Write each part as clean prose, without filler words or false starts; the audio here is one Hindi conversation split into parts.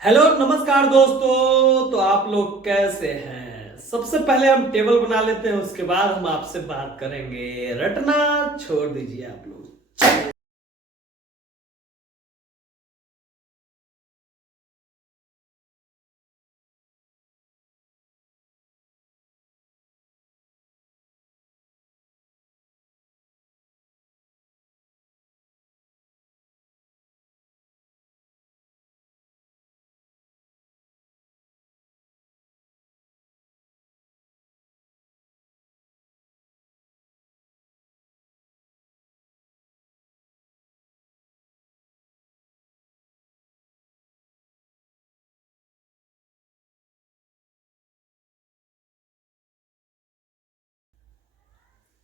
हेलो नमस्कार दोस्तों। तो आप लोग कैसे हैं? सबसे पहले हम टेबल बना लेते हैं, उसके बाद हम आपसे बात करेंगे। रटना छोड़ दीजिए आप लोग।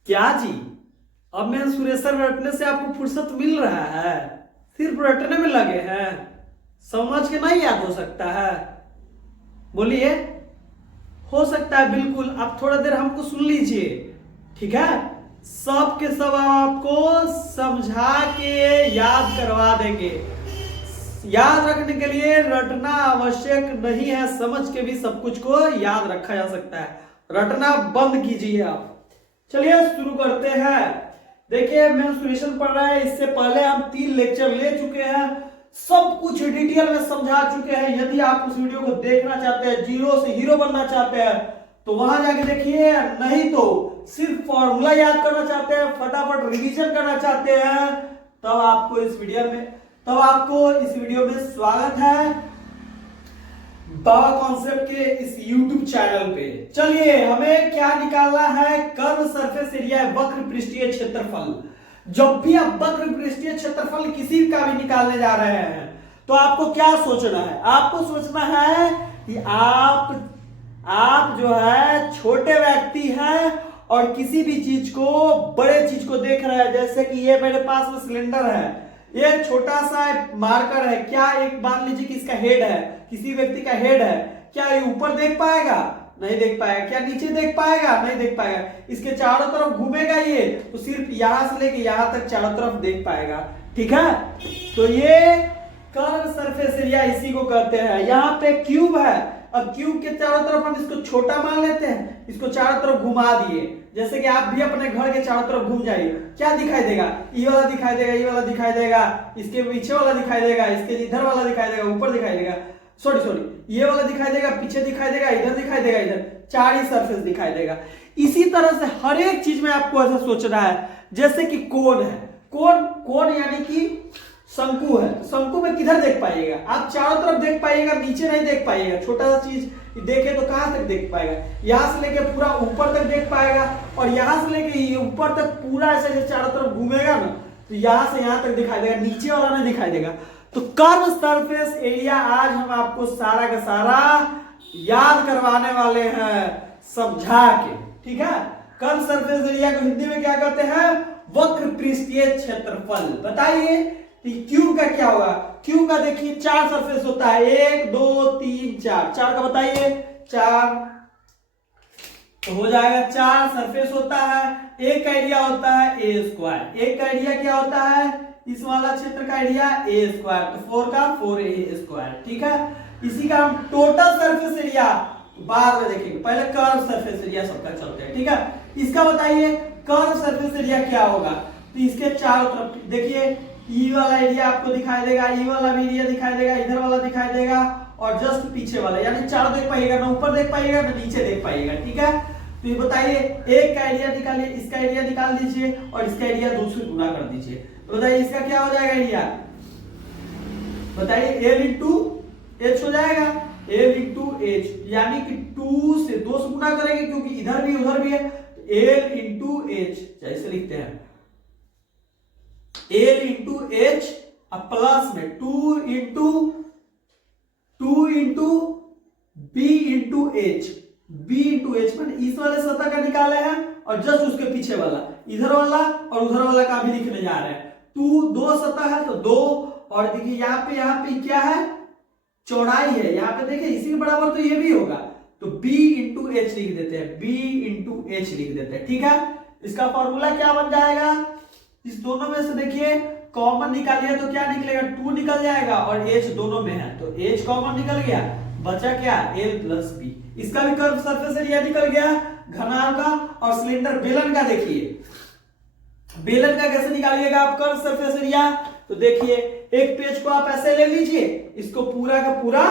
क्या जी, अब मैं सुरेशर रटने से आपको फुर्सत मिल रहा है? सिर्फ रटने में लगे हैं, समझ के नहीं याद हो सकता है? बोलिए। हो सकता है, बिल्कुल। आप थोड़ा देर हमको सुन लीजिए, ठीक है? सब के सब आपको समझा के याद करवा देंगे। याद रखने के लिए रटना आवश्यक नहीं है, समझ के भी सब कुछ को याद रखा जा सकता है। रटना बंद कीजिए आप। चलिए शुरू करते हैं। देखिए, मेंस्ट्रुएशन पढ़ रहा है, इससे पहले हम 3 लेक्चर ले चुके हैं, सब कुछ डिटेल में समझा चुके हैं। यदि आप उस वीडियो को देखना चाहते हैं, जीरो से हीरो बनना चाहते हैं, तो वहां जाके देखिए। नहीं तो सिर्फ फॉर्मूला याद करना चाहते हैं, फटाफट रिवीजन करना चाहते हैं, तब आपको इस वीडियो में स्वागत है बाबा कॉन्सेप्ट के इस YouTube चैनल पे। चलिए, हमें क्या निकालना है? कर्व सरफेस एरिया, वक्र पृष्ठीय क्षेत्रफल। जब भी आप वक्र पृष्ठीय क्षेत्रफल किसी का भी निकालने जा रहे हैं, तो आपको क्या सोचना है? आपको सोचना है कि आप जो है छोटे व्यक्ति हैं और किसी भी चीज को, बड़े चीज को देख रहे हैं। जैसे कि ये मेरे पास में सिलेंडर है, ये छोटा सा मार्कर है। क्या एक मान लीजिए कि इसका हेड है, किसी व्यक्ति का हेड है, क्या ये ऊपर देख पाएगा? नहीं देख पाएगा। क्या नीचे देख पाएगा? नहीं देख पाएगा। इसके चारों तरफ घूमेगा ये, तो सिर्फ यहां से लेके यहां तक चारों तरफ देख पाएगा, ठीक है? तो ये कर्व सरफेस एरिया इसी को कहते हैं। यहाँ पे क्यूब है, अब क्यूब के चारों तरफ हम इसको छोटा मान लेते हैं, इसको चारों तरफ घुमा दिए। जैसे कि आप भी अपने घर के चारों तरफ घूम जाइए, क्या दिखाई देगा? ये वाला दिखाई देगा, ये वाला दिखाई देगा, इसके पीछे वाला दिखाई देगा, इसके इधर वाला दिखाई देगा, ऊपर दिखाई देगा, सॉरी ये वाला दिखाई देगा, पीछे दिखाई देगा, इधर दिखाई देगा, इधर 4 ही सरफेस दिखाई देगा। इसी तरह से हर एक चीज में आपको ऐसा सोचना है। जैसे कि कोण है, कोण यानी कि शंकु है, तो शंकु में किधर देख पाइएगा? आप चारों तरफ देख पाइएगा, नीचे नहीं देख पाइएगा। छोटा सा चीज देखे तो कहां तक देख पाएगा? यहां से लेके पूरा ऊपर तक देख पाएगा, और यहां से लेके ऊपर तक पूरा ऐसे चारों तरफ घूमेगा ना, तो यहां से यहां तक दिखाई देगा, नीचे वाला नहीं दिखाई देगा। तो कर्व सरफेस एरिया आज हम आपको सारा का सारा याद करवाने वाले हैं, समझा के, ठीक है? कर्व सरफेस एरिया को हिंदी में क्या कहते हैं? वक्र पृष्ठीय क्षेत्रफल। बताइए क्यूब का क्या होगा? क्यूब का देखिए 4 सरफेस होता है, 1 2 3 4। 4 का बताइए, 4 तो हो जाएगा। 4 सरफेस होता है। एक का एरिया होता है ए स्क्वायर। एक का एरिया क्या होता है? इस वाला क्षेत्र का एरिया ए स्क्वायर, तो 4 का 4a स्क्वायर, ठीक है? इसी का हम टोटल सरफेस एरिया बाद में देखेंगे, पहले कर्व सरफेस एरिया सबका चलते हैं, ठीक है? इसका बताइए कर्व सरफेस एरिया क्या होगा? तो इसके चारों तरफ देखिए, ई वाला एरिया आपको दिखाई देगा, ई वाला भी एरिया दिखाई देगा, इधर वाला दिखाई देगा, और जस्ट पीछे वाला, यानी चारों देख पाइएगा, ना ऊपर देख पाइएगा ना नीचे देख पाइएगा, ठीक है? तो ये बताइए, एक का एरिया निकालिए, इसका एरिया निकाल दीजिए, और इसका एरिया 2 से गुणा कर दीजिए। तो बताइए इसका क्या हो जाएगा एरिया? बताइए, एल इंटू एच हो जाएगा। एल इंटू एच, यानी कि 2 से 2 से गुणा करेंगे, क्योंकि इधर भी उधर भी है। एल इंटू एच जैसे लिखते हैं, एल इंटू एच, प्लस में 2 into B into H. B into H में इस वाले सतह का निकाले हैं, और जस्ट उसके पीछे वाला, इधर वाला और उधर वाला का भी लिखने जा रहे हैं। 2 सतह है तो 2, और देखिए यहाँ पे क्या है? चौड़ाई है। यहाँ पे देखिए इसी के बराबर तो ये भी होगा, तो b इंटू एच लिख देते हैं, b इंटू एच लिख देते हैं, ठीक है? इसका फॉर्मूला क्या बन जाएगा? इस दोनों में से देखिए कॉमन निकालिए तो क्या निकलेगा, 2 निकल जाएगा और एच दोनों में है तो एच कॉमन निकल गया, बचा क्या एल प्लस बी। इसका भी कर्व सरफेस एरिया निकल गया घनाभ का। और सिलेंडर बेलन का देखिए, बेलन का कैसे निकालिएगा आप कर्व सरफेस एरिया, तो देखिए एक पेज को आप ऐसे ले लीजिए, इसको पूरा का पूरा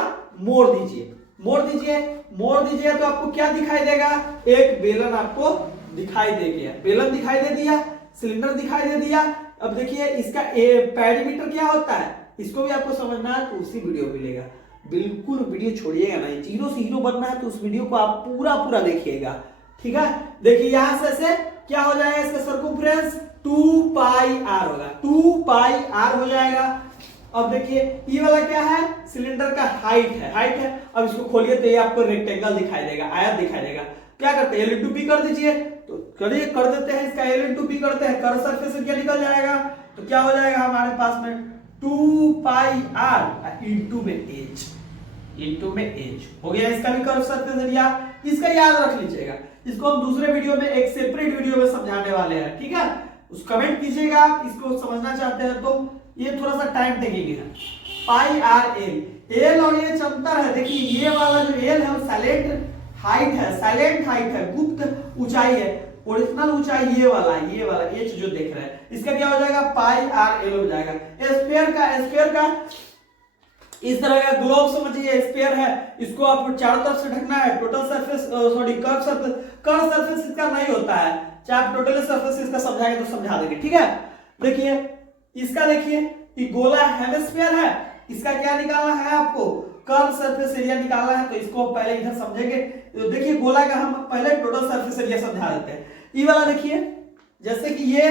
मोड़ दीजिए, मोड़ दीजिए, मोड़ दीजिए तो आपको क्या दिखाई देगा, एक बेलन आपको दिखाई दे गया, बेलन दिखाई दे दिया, सिलेंडर दिखाई दे दिया। अब देखिए इसका पेरीमीटर क्या होता है, इसको भी आपको समझना है तो उसी वीडियो में मिलेगा, बिल्कुल वीडियो छोड़िएगा नहीं, जीरो से हीरो बनना है तो उस वीडियो को आप पूरा पूरा देखिएगा, ठीक है। देखिए यहां से क्या हो जाएगा, इसका सर्कमफ्रेंस 2 पाई आर होगा, 2 पाई आर हो जाएगा। अब देखिए ये वाला क्या है, सिलेंडर का हाइट है। अब इसको खोलिए तो ये आपको रेक्टेंगल दिखाई देगा, आयत दिखाई देगा। क्या करते हैं, एल इंटू बी कर दीजिए, तो करिए कर देते हैं, इसका एल इंटू बी करते हैं, कर्व सरफेस एरिया निकल जाएगा। तो क्या हो जाएगा हमारे पास में 2 पाई आर इंटू में एच, हो गया इसका भी कर्व सरफेस एरिया। इसका याद रख लीजिएगा, इसको हम दूसरे वीडियो में एक सेपरेट वीडियो में समझाने वाले हैं, ठीक है। उस कमेंट कीजिएगा आप इसको समझना चाहते हैं तो, ये थोड़ा सा टाइम टेकिंग है। पाई आर एल और एच अंतर है, देखिए ये वाला जो एल है साइलेंट हाइट है, गुप्त ऊंचाई है, ओरिजिनल ऊंचाई ये वाला एच जो देख रहे हैं, इसका क्या हो जाएगा पाई आर एल हो जाएगा। स्फीयर का इस तरह का ग्लोब समझिए, स्फीयर है, इसको आपको चारों तरफ से ढकना है, टोटल सरफेस कर्व सरफेस इसका नहीं होता है, चाहे आप टोटल सरफेस इसका समझाएंगे तो समझा देंगे, ठीक है। देखिए इसका, देखिए ये गोला हेमिस्फीयर है, इसका क्या निकालना है आपको, कर्व सरफेस एरिया निकालना है, तो इसको पहले इधर समझेंगे। तो देखिए गोला का हम पहले टोटल सरफेस एरिया समझा देते हैं। ये वाला देखिए जैसे कि ये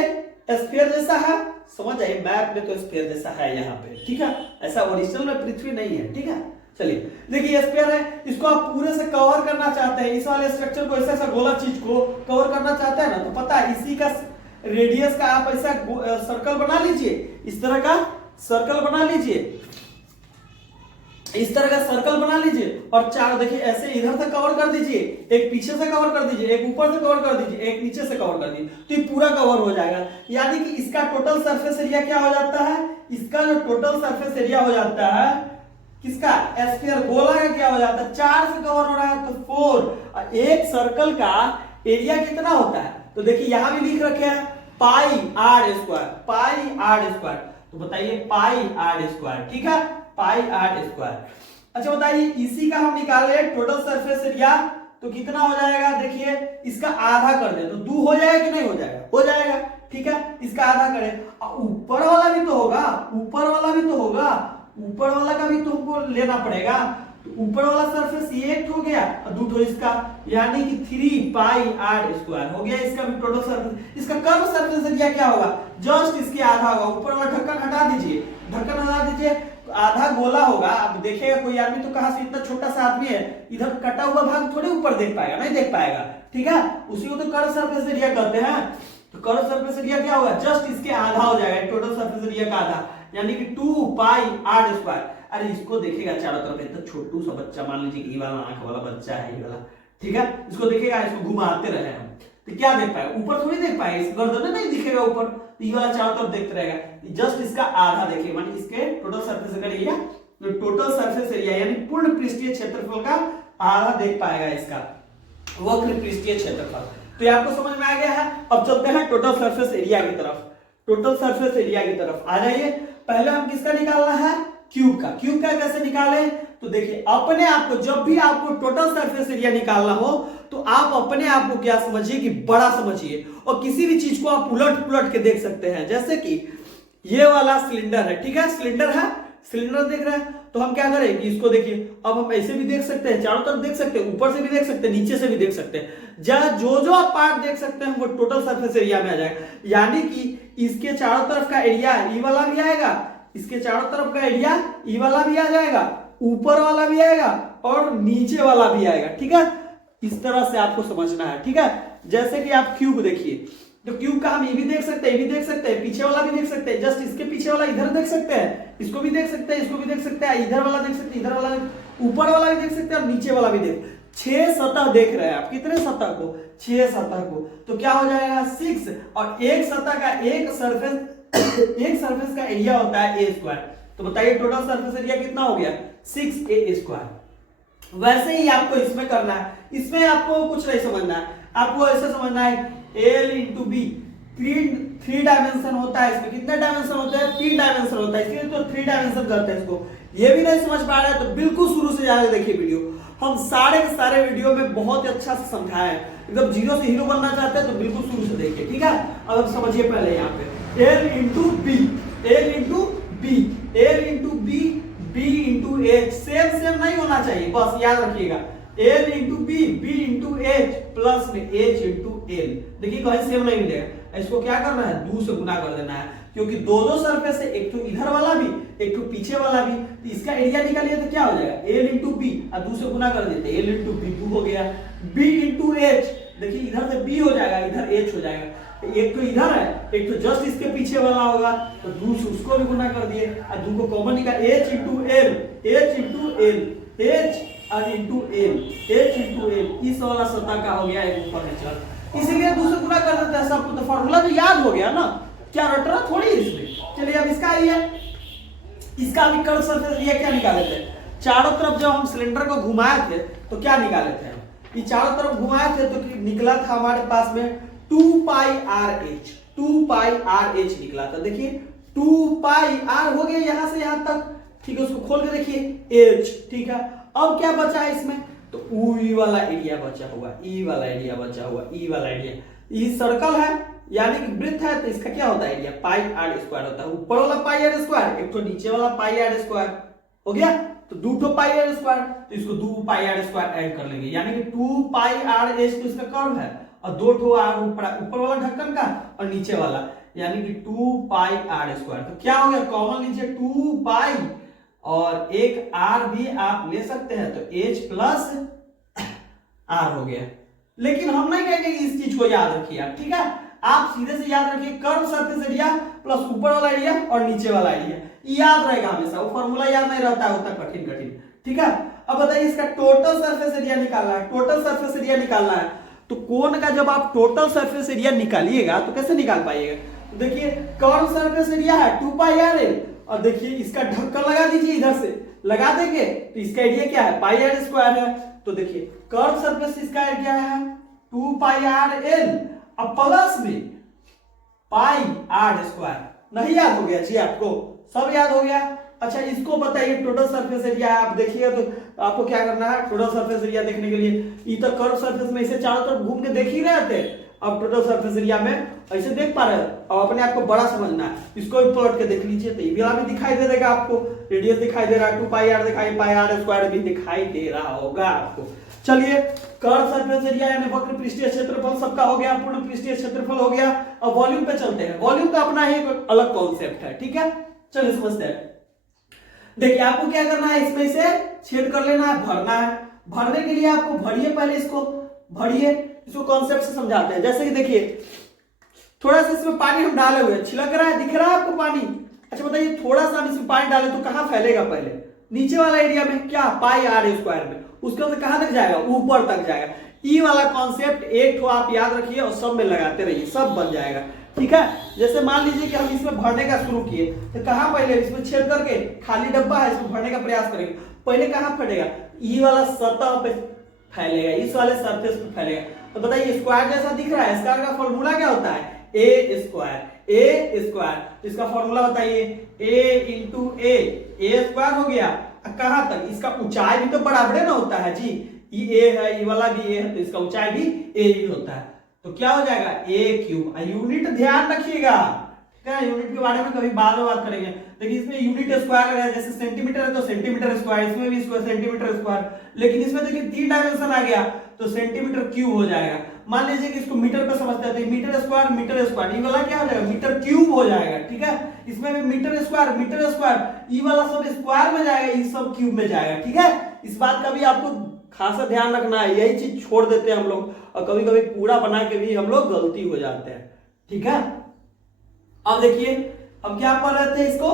स्फीयर जैसा है, समझ आइए मैप में तो स्फीयर जैसा है यहाँ पे, ठीक है, ऐसा ओरिजिनल में पृथ्वी नहीं है, ठीक है। चलिए देखिए स्फीयर है, इसको आप पूरे से कवर करना चाहते हैं, इस वाले स्ट्रक्चर को, ऐसा गोला चीज को कवर करना चाहते हैं ना, तो पता है इसी का रेडियस का आप ऐसा सर्कल बना लीजिए, इस तरह का सर्कल बना लीजिए, इस तरह का सर्कल बना लीजिए और चार देखिए ऐसे इधर से कवर कर दीजिए, एक पीछे से कवर कर दीजिए, एक ऊपर से कवर कर दीजिए, एक नीचे से कवर कर दीजिए, तो ये पूरा कवर हो जाएगा। यानी कि इसका टोटल सरफेस एरिया क्या हो जाता है, इसका जो टोटल सरफेस एरिया हो जाता है किसका, स्फीयर गोला का क्या हो जाता है, 4 से कवर हो रहा है तो 4। एक सर्कल का एरिया कितना होता है, तो देखिए यहां भी लिख रखे हैं पाई आर स्क्वायर, तो बताइए पाई आर स्क्वायर, ठीक है, पाई आर स्क्वायर। अच्छा बताइए इसी का हम निकाले टोटल सरफेस एरिया तो कितना हो जाएगा, देखिए इसका आधा कर दे तो 2 हो जाएगा कि नहीं हो जाएगा, हो जाएगा, ठीक है। इसका आधा करें, ऊपर वाला भी तो होगा, ऊपर वाला का भी तो हमको लेना पड़ेगा, तो ऊपर वाला सरफेस ये एक हो गया और 2 इसका, यानी कि 3 पाई आर स्क्वायर हो गया इसका भी टोटल सरफेस। इसका कर्व सरफेस एरिया क्या होगा, जस्ट इसके आधा होगा। ऊपर वाला ढक्कन हटा दीजिए, आधा गोला होगा। अब देखिएगा कोई आदमी तो कहां से, इतना छोटा सा आदमी है, इधर कटा हुआ भाग थोड़ी ऊपर देख पाएगा, नहीं देख पाएगा, ठीक है, उसी को तो कर्व सरफेस एरिया कहते हैं। तो कर्व सरफेस एरिया क्या होगा, जस्ट इसके आधा हो जाएगा, टोटल सरफेस एरिया का आधा, यानी कि 2 पाई आर स्क्वायर। अरे इसको देखिएगा चारों तरफ, इतना छोटू सा बच्चा, मान लीजिए ये वाला आंख वाला बच्चा है, ये वाला, ठीक है, इसको देखिएगा, इसको घुमाते रहे हम तो क्या देख पाएगा, ऊपर थोड़ी देख पाएगा, इस गर्दन नहीं दिखेगा ऊपर, तो ये वाला चारों तरफ देखते रहेगा, जस्ट इसका आधा देखिए, माने इसके टोटल सरफेस एरिया, तो टोटल सरफेस एरिया यानी पूर्ण पृष्ठीय क्षेत्रफल का आधा देख पाएगा इसका वक्र पृष्ठीय क्षेत्रफल। तो ये आपको समझ में आ गया है। अब चलते हैं टोटल सरफेस एरिया की तरफ, टोटल सरफेस एरिया की तरफ आ जाइए। पहले हम किसका निकालना है, क्यूब का कैसे निकालें, तो देखिए अपने आप को, जब भी आपको टोटल सरफेस एरिया निकालना हो तो आप अपने आप को क्या समझिए कि बड़ा समझिए, और किसी भी चीज को आप उलट के देख सकते हैं। जैसे कि ये वाला सिलेंडर है, ठीक है, सिलेंडर देख रहे हैं, तो हम क्या करें कि इसको देखिए, अब हम ऐसे भी देख सकते हैं, चारों तरफ देख सकते हैं, ऊपर से भी देख सकते हैं, नीचे से भी देख सकते हैं, जो आप पार्ट देख सकते हैं वो टोटल सरफेस एरिया में आ जाएगा। यानी कि इसके चारों तरफ का एरिया ई वाला भी आएगा, इसके चारों तरफ का एरिया ई वाला भी आ जाएगा, ऊपर वाला भी आएगा और नीचे वाला भी आएगा, ठीक है। इस तरह से आपको समझना है, ठीक है। जैसे कि आप क्यूब देखिए, तो क्यूब का हम ये भी देख सकते हैं, ये भी देख सकते हैं, पीछे वाला भी देख सकते हैं, जस्ट इसके पीछे वाला इधर देख सकते हैं, इसको भी देख सकते हैं, इसको भी देख सकते हैं, इधर वाला देख सकते हैं, इधर वाला, ऊपर वाला भी देख सकते हैं और नीचे वाला भी देख, 6 सतह देख रहे हैं आप, कितने सतह को, 6 सतह को, तो क्या हो जाएगा 6, और एक सतह का एक सरफेस एक सरफेस का एरिया होता है ए स्क्वायर, तो बताइए टोटल सरफेस एरिया कितना हो गया 6a स्क्वायर। वैसे ही आपको इसमें करना है, इसमें आपको कुछ नहीं समझना है, आपको ऐसे समझना है l into B, three dimension होता है इसमें, कितने डायमेंशन होते हैं 3 डायमेंशन होता है, इसलिए तो 3 डायमेंशन करते हैं इसको। ये भी नहीं समझ पा रहे हैं तो बिल्कुल शुरू से जाके देखिए वीडियो, हम सारे के सारे वीडियो में बहुत अच्छा से समझाए हैं, एकदम जीरो से हीरो बनना चाहते हैं तो बिल्कुल शुरू से देखिए, ठीक है। अब समझिए पहले यहाँ पे l into B, L into B, L into B, B into H, same नहीं होना चाहिए, बस याद रखिएगा L into B, B into H plus में एच इंटू एल। देखिए कहीं सेम नहीं मिलेगा, इसको क्या करना है 2 से गुना कर देना है, क्योंकि दो सरफेस है, एक तो इधर वाला भी एक तो पीछे वाला भी, तो इसका एरिया निकालिए तो क्या हो जाएगा एल इंटू बी और 2 से गुना कर देते, एल इंटू बी 2 हो गया, बी इंटू एच, देखिए इधर से बी हो जाएगा इधर एच हो जाएगा, एक तो इधर है एक तो जस्ट इसके पीछे वाला होगा, तो 2 से उसको भी गुना कर दिए और 2 को कॉमन निकाल, H into L, H into L, H और into L, H into L, इस वाला सतह का हो गया एक ऊपर नीचे, इसीलिए 2 से गुना कर देते हैं सबको, तो फार्मूला तो याद हो गया ना, क्या रट रहा थोड़ी इसमें। चलिए अब इसका एरिया, इसका भी कर्व सरफेस एरिया क्या निकाले थे, चारों तरफ जब हम सिलेंडर को घुमाए थे तो क्या निकाले थे, ये चारों तरफ घुमाए थे तो निकला था हमारे पास में 2 पाई आर एच, 2 पाई आर एच निकला था, देखिए 2 पाई आर हो गया यहां से यहां तक, ठीक है, उसको खोल के देखिए एच, ठीक है। अब क्या बचा है इसमें, तो ई वाला एरिया बचा हुआ, ई वाला एरिया बचा हुआ, ई वाला एरिया, ये सर्कल है यानी कि वृत्त है, तो इसका क्या होता है एरिया पाई आर स्क्वायर होता है, ऊपर वाला पाई आर स्क्वायर एक तो नीचे वाला पाई आर स्क्वायर हो गया, तो 2 पाई आर स्क्वायर, तो इसको 2 पाई आर स्क्वायर ऐड कर लेंगे, यानी कि 2 पाई आर एच तो इसका कर्व है, और 2 आर ऊपर वाला ढक्कन का और नीचे वाला, यानी कि 2 पाई आर स्क्वायर, तो क्या हो गया कॉमन लीजिए 2 पाई और एक आर भी आप ले सकते हैं, तो एच प्लस आर हो गया। लेकिन हम नहीं कहेंगे इस चीज को याद रखिए आप, ठीक है, आप सीधे से याद रखिए कर्व सरफेस एरिया प्लस ऊपर वाला एरिया और नीचे वाला एरिया, याद रहेगा हमेशा, वो फॉर्मूला याद नहीं रहता है उतना कठिन, ठीक है। अब बताइए इसका टोटल सरफेस एरिया निकालना है, टोटल सरफेस एरिया निकालना है, तो कोन का जब आप टोटल सरफेस एरिया निकालिएगा तो कैसे निकाल पाइएगा, तो देखिए कर्व सरफेस एरिया है 2 पाई आर एल, और देखिए इसका ढक्कन लगा दीजिए, इधर से लगा देंगे तो इसका एरिया क्या है पाई आर स्क्वायर है, तो देखिए कर्व सरफेस इसका एरिया है 2 पाई आर एल अब प्लस में पाई आर स्क्वायर, नहीं याद हो गया जी आपको, सब याद हो गया। अच्छा इसको बताइए टोटल सरफेस एरिया है, आप देखिए तो आपको क्या करना है टोटल सरफेस एरिया देखने के लिए, ये तो कर्व सरफेस में इसे चारों तरफ घूम के देख ही रहे थे, अब टोटल सरफेस एरिया में ऐसे देख पा रहे हैं, अब अपने आप को बड़ा समझना है, इसको भी पलट के देख लीजिए, तो ये भी दिखाई दे देगा आपको, रेडियस दिखाई दे रहा है 2 पाई आर दिखाई, पाई आर स्क्वायर भी दिखाई दे रहा होगा आपको। चलिए कर्व सरफेस एरिया यानी वक्र पृष्ठीय क्षेत्रफल सबका हो गया, पूर्ण पृष्ठीय क्षेत्रफल हो गया। अब वॉल्यूम पे चलते हैं, वॉल्यूम का अपना ही एक अलग कॉन्सेप्ट है, ठीक है, चलिए समझते हैं। देखिए आपको क्या करना है, इसमें से छेद कर लेना है, भरना है, भरने के लिए आपको भरिए, पहले इसको भरिए, इसको कॉन्सेप्ट से समझाते हैं। जैसे कि देखिए थोड़ा सा इसमें पानी हम डाले हुए, छिलक रहा है, दिख रहा है आपको पानी, अच्छा बताइए थोड़ा सा हम इसमें पानी डालें तो कहां फैलेगा, पहले नीचे वाला एरिया में, क्या पाई आर स्क्वायर में, उसके अंदर कहां तक जाएगा, ऊपर तक जाएगा। ई वाला कॉन्सेप्ट एक तो आप याद रखिए और सब में लगाते रहिए, सब बन जाएगा, ठीक है। जैसे मान लीजिए कि हम इसमें भरने का शुरू किए, तो कहां पहले इसमें छेद करके खाली डब्बा है, इसमें भरने का प्रयास करेंगे, पहले कहां फटेगा, ई वाला सतह पे फैलेगा, इस वाले सरफेस पे फैलेगा। तो बताइए स्क्वायर जैसा दिख रहा है, स्क्वायर का फॉर्मूला क्या होता है ए स्क्वायर, ए स्क्वायर, इसका फॉर्मूला बताइए ए इंटू ए स्क्वायर हो गया, कहां तक, इसका ऊंचाई भी तो बराबर ना होता है जी, ये ए है, ये वाला भी ए है, तो इसका ऊंचाई भी ए ही होता है, तो क्या हो जाएगा ए क्यूब। यूनिट ध्यान रखिएगा, ठीक है, यूनिट के बारे में कभी बाद में बात करेंगे। देखिए इसमें यूनिट स्क्वायर है, जैसे सेंटीमीटर है तो सेंटीमीटर स्क्वायर, इसमें भी स्क्वायर सेंटीमीटर स्क्वायर, लेकिन इसमें देखिए 3 डायमेंशन आ गया तो सेंटीमीटर क्यूब हो जाएगा। मान लीजिए कि इसको मीटर पे समझते हैं तो मीटर स्क्वायर, ये वाला क्या हो जाएगा मीटर क्यूब हो जाएगा, ठीक है। इसमें भी मीटर स्क्वायर, ये वाला सब स्क्वायर में जाएगा, ये सब क्यूब में जाएगा, ठीक है। इस बात का भी आपको खासा ध्यान रखना है, यही चीज छोड़ देते हैं हम लोग और कभी कभी पूरा बना के भी हम लोग गलती हो जाते हैं, ठीक है। अब देखिए अब क्या पढ़ रहे थे इसको,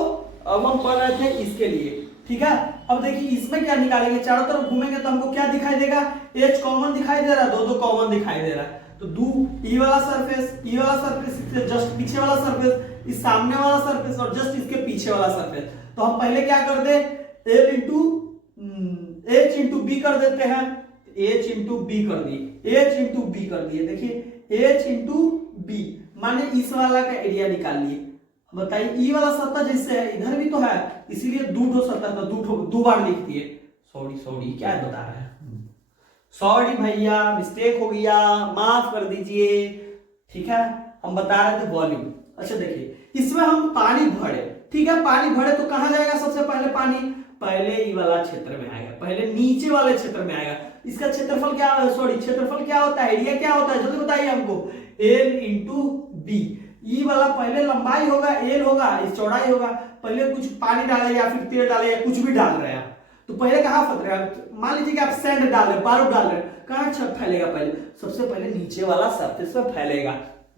अब हम पढ़ रहे थे इसके लिए, ठीक है। अब देखिए इसमें क्या निकालेंगे, चारों तरफ घूमेंगे तो हमको क्या दिखाई देगा, एच कॉमन दिखाई दे रहा है, दो कॉमन दिखाई दे रहा है, तो दो ई वाला सरफेस, ई वाला सरफेस जस्ट पीछे वाला सरफेस, इस सामने वाला सरफेस और जस्ट इसके पीछे वाला सरफेस। तो हम पहले क्या कर दे, L into H into B कर देते हैं, एच इंटू बी कर दिए, एच इंटू बी कर दिए। देखिए एच इंटू बी माने इस वाला का एरिया निकाल लिए। बताइए ई वाला सतह जैसे है इधर भी तो है, इसीलिए दो सतह था, दो बार लिख दिए। सॉरी क्या बता रहे हैं, सॉरी भैया मिस्टेक हो गया, माफ कर दीजिए। ठीक है, हम बता रहे थे वॉल्यूम। अच्छा देखिए इसमें हम पानी भरे, ठीक है, पानी भरे तो कहां जाएगा सबसे पहले पानी, पहले ई वाला क्षेत्र में आएगा, पहले नीचे वाले क्षेत्र में आएगा। इसका क्षेत्रफल क्या, क्षेत्रफल क्या होता है, एरिया क्या होता है, जल्दी बताइए हमको, एल इंटू बी। ई वाला पहले लंबाई होगा, एल होगा, इस चौड़ाई होगा। पहले कुछ पानी डाले या फिर तेल डाले या कुछ भी डाल रहे हैं तो पहले कहां फंस रहे हैं, मान लीजिए कि आप सैंड डाल रहे, बारूद डाल रहे, कहां छत फैलेगा, पहले सबसे पहले नीचे वाला सरफेस पे फैलेगा।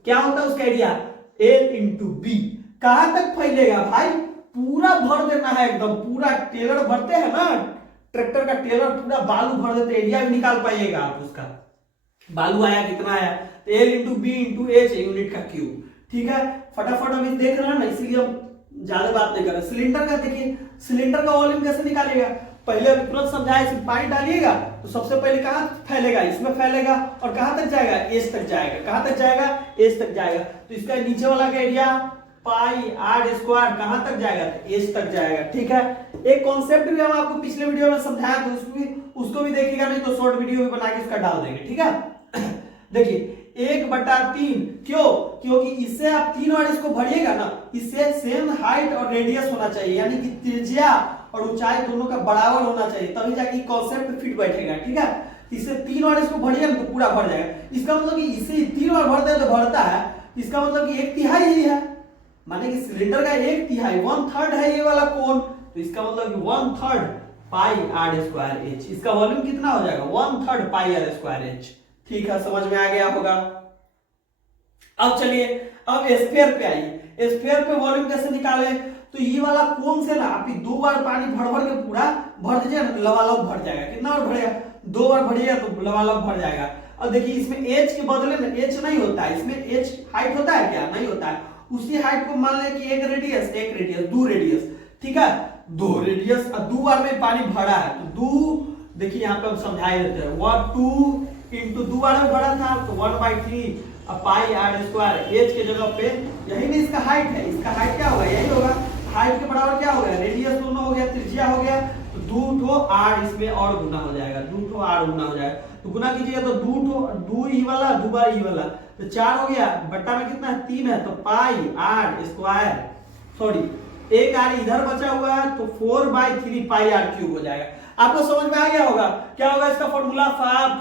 क्या होता है उसका एरिया, एल इंटू बी। कहां तक फैलेगा भाई, पूरा भर देना है एकदम, पूरा टेलर भरते हैं ना, ट्रैक्टर का टेलर पूरा बालू भर देते, एरिया भी निकाल पाइएगा आप उसका, बालू आया कितना आया, तो L into B into H unit का क्यूब। ठीक है, फटाफट अभी देख रहे हैं ना, इसलिए हम ज्यादा बात नहीं कर रहे। सिलेंडर का देखिए, सिलेंडर का वॉल्यूम कैसे निकालेगा, पहले अभी तुरंत समझाया, इसमें पानी डालिएगा तो सबसे पहले कहां फैलेगा, इसमें फैलेगा और कहां तक जाएगा, एच तक जाएगा। कहां तक जाएगा, एच तक जाएगा। तो इसका नीचे वाला का एरिया पाई आर स्क्वायर कहां तक जाएगा, एच तक जाएगा। ठीक है, एक कॉन्सेप्ट भी हम आपको पिछले वीडियो में समझाया था, उसको भी देखिएगा, नहीं तो शॉर्ट वीडियो भी बना के इसका डाल देंगे। ठीक है देखिए 1/3 क्यों, क्योंकि इससे आप 3 और इसको भरिएगा ना, इससे सेम हाइट और रेडियस होना चाहिए, यानी कि त्रिज्या और ऊंचाई दोनों का बराबर होना चाहिए, तभी जाके कॉन्सेप्ट फिट बैठेगा। ठीक है, इससे 3 और इसको भरिएगा तो पूरा भर जाएगा। इसका मतलब कि इसे 3 और भरते हैं तो भरता है, इसका मतलब कि 1/3 ही है, माने कि सिलेंडर का 1/3 1/3 है ये वाला कोण, तो इसका मतलब कि 1/3 पाई आर स्क्वायर एच। इसका वॉल्यूम कितना हो जाएगा, 1/3 पाई आर स्क्वायर एच। ठीक है, समझ में आ गया होगा। अब चलिए अब स्फीयर पे आइए, स्फीयर पे वॉल्यूम कैसे निकाले, तो ये वाला कोन से ना आप 2 बार पानी भर भर के पूरा भर दीजिए ना, लबालब भर जाएगा। कितना बार भरेगा, 2 बार भरिएगा तो लबालब भर जाएगा। अब देखिए इसमें एच के बदले में एच नहीं होता है, इसमें एच हाइट होता है क्या, नहीं होता है। उसी हाइट को मान लें कि एक रेडियस 2 रेडियस। ठीक है, 2 रेडियस और 2 बार में पानी भरा है तो 2, देखिए यहाँ पे हम समझाए देते हैं, 2 इंटू 2 बार में भरा था तो 1/3 पाई आर स्क्वायर एच के जगह पे, यही नहीं इसका हाइट है, इसका हाइट क्या होगा, यही होगा, हाइट के बराबर क्या हो गया, रेडियस दोनों हो गया, त्रिज्या हो गया, तो 2 आर इसमें और गुना हो जाएगा, 2 आर गुना हो जाएगा। तो गुना कीजिएगा तो 2 ई वाला 2 बार ई वाला, तो 4 हो गया, बट्टा में कितना है 3 है, तो पाई आर स्क्वायर, सॉरी एक आर इधर बचा हुआ है तो 4/3 पाई आर क्यूब हो जाएगा। आपको समझ में आ गया होगा, क्या होगा इसका formula,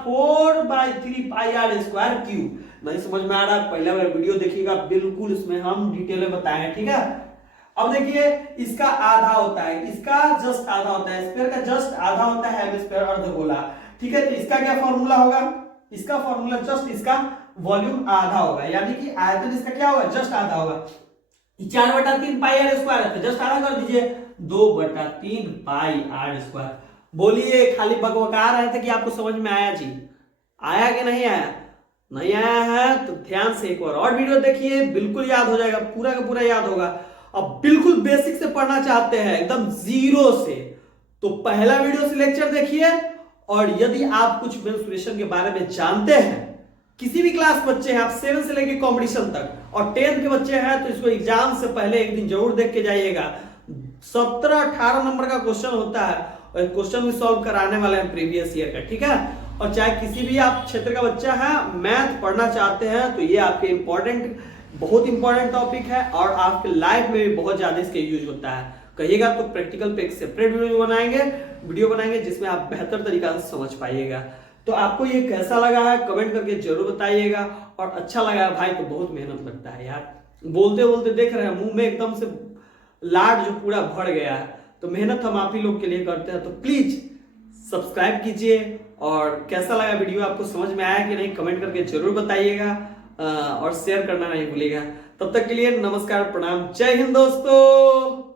4/3 pi r square cube. नहीं समझ में आ रहा, पहले वाला वीडियो देखिएगा, बिल्कुल इसमें हम डिटेल में बताए हैं। ठीक है, अब देखिए इसका आधा होता है, इसका जस्ट आधा होता है, स्फीयर का जस्ट आधा होता है हेमिस्फीयर अर्धगोला। ठीक है, तो इसका क्या फॉर्मूला होगा, इसका फॉर्मूला जस्ट इसका वॉल्यूम आधा होगा, यानी कि आयतन इसका क्या होगा, जस्ट आधा होगा। 4/3 पाई आर स्क्वायर है तो जस्ट आधा कर दीजिए, 2/3 पाई आर स्क्वायर। बोलिए, खाली बकबका रहे थे कि आपको समझ में आया जी, आया कि नहीं आया, नहीं आया है तो ध्यान से एक बार और वीडियो देखिए, बिल्कुल याद हो जाएगा, पूरा का पूरा याद होगा। अब बिल्कुल बेसिक से पढ़ना चाहते हैं एकदम जीरो से, तो पहला वीडियो से लेक्चर देखिए, और यदि आप कुछ मेंस्ट्रुएशन के बारे में जानते हैं, किसी भी क्लास बच्चे हैं आप 7 से लेकर कॉम्पिटिशन तक, और 10th के बच्चे हैं तो इसको एग्जाम से पहले एक दिन जरूर देख के जाइएगा। 17-18 नंबर का क्वेश्चन होता है और क्वेश्चन भी सॉल्व कराने वाले हैं प्रीवियस ईयर का। ठीक है, और चाहे किसी भी आप क्षेत्र का बच्चा है, मैथ पढ़ना चाहते हैं तो ये आपके इंपॉर्टेंट, बहुत इंपॉर्टेंट टॉपिक है और आपके लाइफ में भी बहुत ज्यादा इसका यूज होता है। कहिएगा तो प्रैक्टिकल पे एक सेपरेट वीडियो बनाएंगे जिसमें आप बेहतर तरीका से समझ पाइएगा। तो आपको ये कैसा लगा है कमेंट करके जरूर बताइएगा, और अच्छा लगा है भाई तो बहुत मेहनत लगता है यार, बोलते बोलते देख रहे हैं मुंह में एकदम से लाड जो पूरा भर गया है, तो मेहनत हम आप ही लोग के लिए करते हैं। तो प्लीज सब्सक्राइब कीजिए, और कैसा लगा वीडियो, आपको समझ में आया कि नहीं कमेंट करके जरूर बताइएगा, और शेयर करना नहीं भूलिएगा। तब तक के लिए नमस्कार, प्रणाम, जय हिंद दोस्तों।